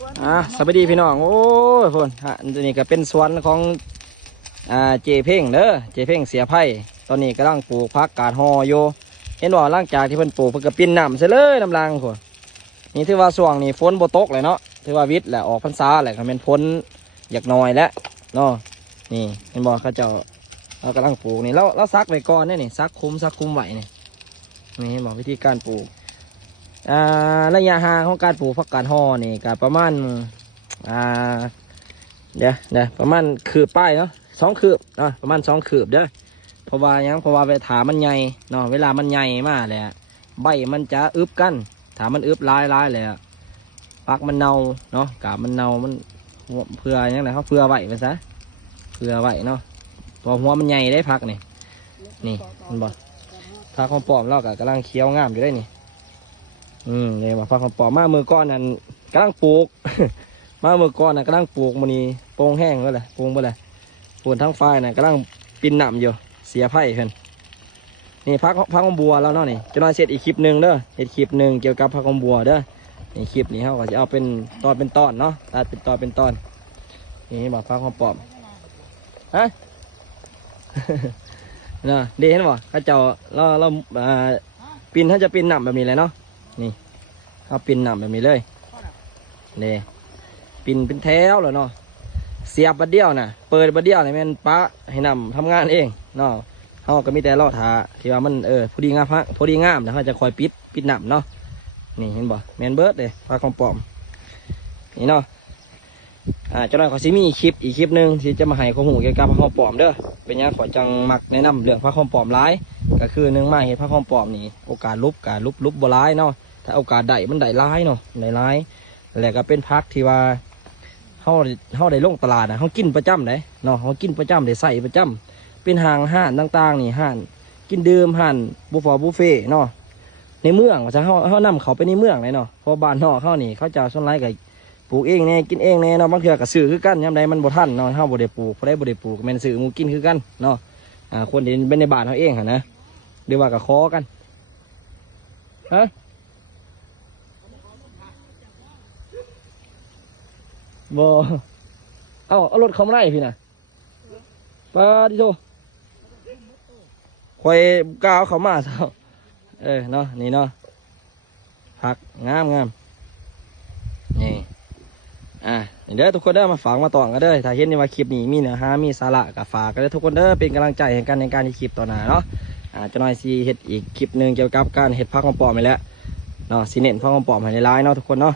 สวัสดีพี่น้องโอ้ยพ่นตัวนี้ก็เป็นสวนของเจเพ่งเด้อเจเพ่งเสียไผ่ตอนนี้กำลังปลูกพักกาดฮอโยเห็นว่าหลังจากที่เพิ่นปลูกเพิ่นก็ปิ้นน้ำเสเลยน้ำรังพ่นนี่ถือว่าช่วงนี้ฝนบ่ตกเลยเนาะถือว่าวิทย์แหละออกพรรษาแหละก็เป็นฝนอยากน้อยแล้วเนาะนี่เห็นบ่เขาเจ้าเรากำลังปลูกนี่เราซักไว้ก่อนเนี่ยนี่ซักคุมไว้นี่เห็นบ่วิธีการปลูกระยะห่างของการปลูกผักกาดฮอนี่ก็ประมาณเดี๋ยวประมาณคืบป้ายเนาะ2 คืบประมาณ2 คืบเด้อเพราะว่าเวลาถามันใหญ่เนาะเวลามันใหญ่มากเลยใบมันจะอึบกันถามันอึบลายเลยปักมันเน่าเนาะกาบมันเน่ามันเพื่อยังไงเขาเพื่อไหวไปซะเพื่อไหวเนาะพอหัวมันใหญ่ได้พักนี่มันบอกพักของปอมเรากำลังเคี้ยวงามอยู่ได้นี่เนี่ยมาพักของปอมมามือก้อนนั้นกำลังปลูก มามือก้อนนั้นกำลังปลูกมันนี่โป่งแห้งก็เลยโป่งไปเลยปวดทั้งไฟน่ะกำลังปินหนำอยู่เสียไผ่เพิ่นนี่พักของบัวแล้วเนาะนี่จะน้อยเสร็จอีกคลิปหนึ่งเด้อเสร็จคลิปหนึ่งเกี่ยวกับพักของบัวเด้อนี่คลิปนี้เขาก็จะเอาเป็นตอนเนาะตัดเป็นตอนนี่บอกพักของปอมฮะ นะเดี๋ยวเห็นบ่ข้าเจ้าเราปินถ้าจะปินหนำแบบนี้เลยเนาะนี่เขาปินหนำแบบนี้เลยนี่ปินเป็นแถวเลยเนาะเสียบบัดเดียวน่ะเปิดบัดเดียวนี่แม่นปะให้นำทำงานเองเนาะเขาก็มีแต่รอทาที่ว่ามันพอดีงามนะเขาจะคอยปิดหนำเนาะนี่เห็นบ่แมนเบิร์ดเลยปลาของปอมนี่เนาะเจ้าหน้าขอซิมีอีกคลิปหนึ่งที่จะมาให้ข้อมูลเกี่ยวกับปลาของปอมเด้อเป็นยังขอจังมักแนะนำเรื่องปลาของปอมร้ายก็คือ1มาเห็นปลาของปอมนี่โอกาสลุบบ่ร้ายเนาะถ้าโอกาสได้มันได้ร้ายเนาะได้ร้ายแล้วก็เป็นพักที่ว่าเขาได้ลงตลาดนะเขากินประจำเลยเนาะเขากินประจำได้ใส่ประจำเป็นห้างต่างๆนี่ห้างกินดื่มห้างบุฟเฟ่เนาะในเมืองว่าจะเขานำเขาไปในเมืองเลยเนาะพอบ้านนอกเขานี่เขาจะส่วนไรกับปลูกเองแน่กินเองแน่เนาะบางเทื่อกับซื้อคือกันยามใดมันบ่ทันเนาะเขาบ่ได้ปลูกพอได้บ่ได้ปลูกแม่นซื้อมูกินคือกันเนาะคนที่เป็นในบ้านเขาเองนะเรียกว่ากับคอกันฮะบ่เอารถเขามาไล่พี่นะปาดิโซคอยก้าวเขามาเท่าเนาะนี่เนาะผักงามนี่เด้อทุกคนเด้อมาฝากมาต่อกันเด้อถ้าเห็นในว่าคลิปนี้มีเนื้อหามีสาระก็ฝากกันเด้อทุกคนเด้อเป็นกำลังใจให้กันในการที่คลิปต่อหน้าเนาะจะน้อยซีเห็ดอีกคลิปหนึ่งเกี่ยวกับการเห็ดผักของปอมไปแล้วเนาะซีเน้นผักของปอมให้หลายๆเนาะทุกคนเนาะ